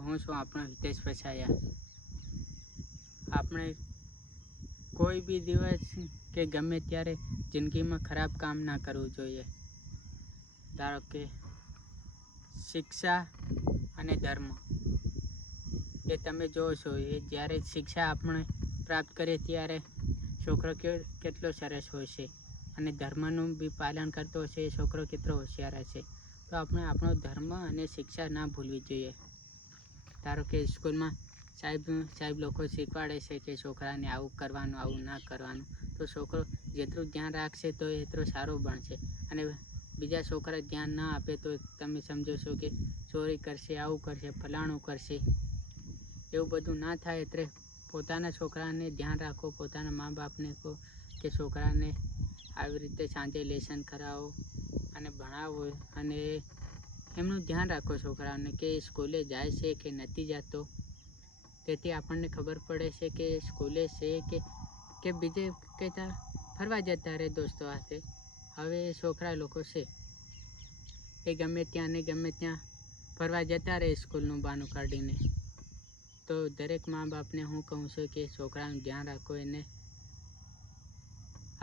હું છું આપણો હિતેશ પછાયા. આપણે કોઈ બી દિવસ કે ગમે ત્યારે જિંદગીમાં ખરાબ કામ ના કરવું જોઈએ. ધારો કે શિક્ષા અને ધર્મ, એ તમે જોવો છો, એ જ્યારે શિક્ષા આપણે પ્રાપ્ત કરીએ ત્યારે છોકરો કેટલો સરસ હોય છે અને ધર્મનું બી પાલન કરતો હશે એ છોકરો કેટલો હોશિયાર હશે. તો આપણે આપણો ધર્મ અને શિક્ષા ના ભૂલવી જોઈએ. ધારો કે સ્કૂલમાં સાહેબ લોકો શીખવાડે છે કે છોકરાને આવું કરવાનું, આવું ના કરવાનું, તો છોકરો જેટલું ધ્યાન રાખશે તો એટલો સારો બનશે. અને બીજા છોકરા ધ્યાન ના આપે તો તમે સમજો છો કે ચોરી કરશે, આવું કરશે, ફલાણું કરશે. એવું બધું ના થાય એટલે પોતાના છોકરાને ધ્યાન રાખો. પોતાના મા બાપને કહો કે છોકરાને આવી રીતે સાંજે લેસન કરાવો અને ભણાવો અને એમનું ધ્યાન રાખો છોકરાઓને કે સ્કૂલે જાય છે કે નથી જતો. તેથી આપણને ખબર પડે છે કે સ્કૂલે છે કે બીજે કહેતા ફરવા જતા રહે દોસ્તો સાથે. હવે છોકરા લોકો છે એ ગમે ત્યાં ને ગમે ત્યાં ફરવા જતા રહે સ્કૂલનું બહાનું કાઢીને. તો દરેક મા બાપને હું કહું છું કે છોકરાનું ધ્યાન રાખો. એને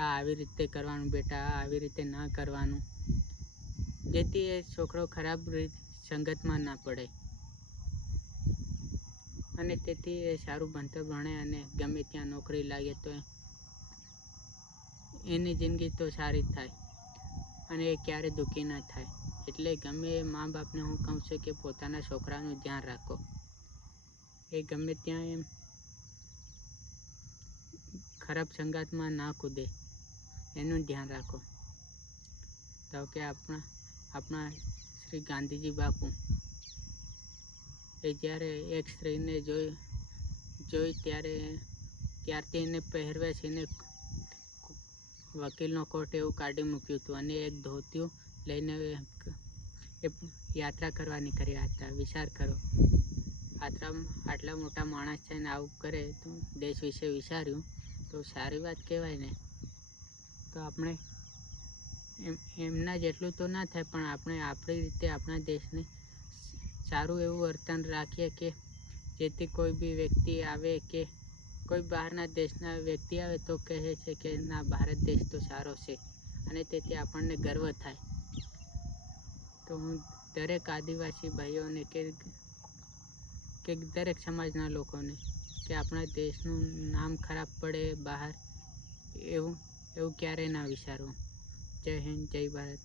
આવી રીતે કરવાનું બેટા, આવી રીતે ના કરવાનું, જેથી એ છોકરો ખરાબ સંગતમાં ના પડે અને તેથી એ સારું ભણતર ભણે અને ગમે ત્યાં નોકરી લાગે તો એની જિંદગી તો સારી થાય અને એ ક્યારે દુઃખી ના થાય. એટલે ગમે મા બાપને હું કહું છું કે પોતાના છોકરાનું ધ્યાન રાખો. એ ગમે ત્યાં એમ ખરાબ સંગાતમાં ના કૂદે એનું ધ્યાન રાખો. તો કે આપણા શ્રી ગાંધીજી બાપુ એ જ્યારે એક સ્ત્રીને જોઈ ત્યારથી એને પહેરવેશ એને વકીલનો કોટ એવું કાઢી મૂક્યું હતું અને એક ધોતિયું લઈને એ યાત્રા કરવા નીકળ્યા હતા. વિચાર કરો, આટલા મોટા માણસ છે ને આવું કરે તો દેશ વિશે વિચાર્યું તો સારી વાત કહેવાય ને. તો આપણે એમના જેટલું તો ના થાય પણ આપણે આપણી રીતે આપણા દેશને સારું એવું વર્તન રાખીએ કે જેથી કોઈ બી વ્યક્તિ આવે કે કોઈ બહારના દેશના વ્યક્તિ આવે તો કહે છે કે ના, ભારત દેશ તો સારો છે અને તેથી આપણને ગર્વ થાય. તો હું દરેક આદિવાસી ભાઈઓને કે દરેક સમાજના લોકોને કે આપણા દેશનું નામ ખરાબ પડે બહાર એવું ક્યારેય ના વિચારવું. જય હિન્દ, જય ભારત.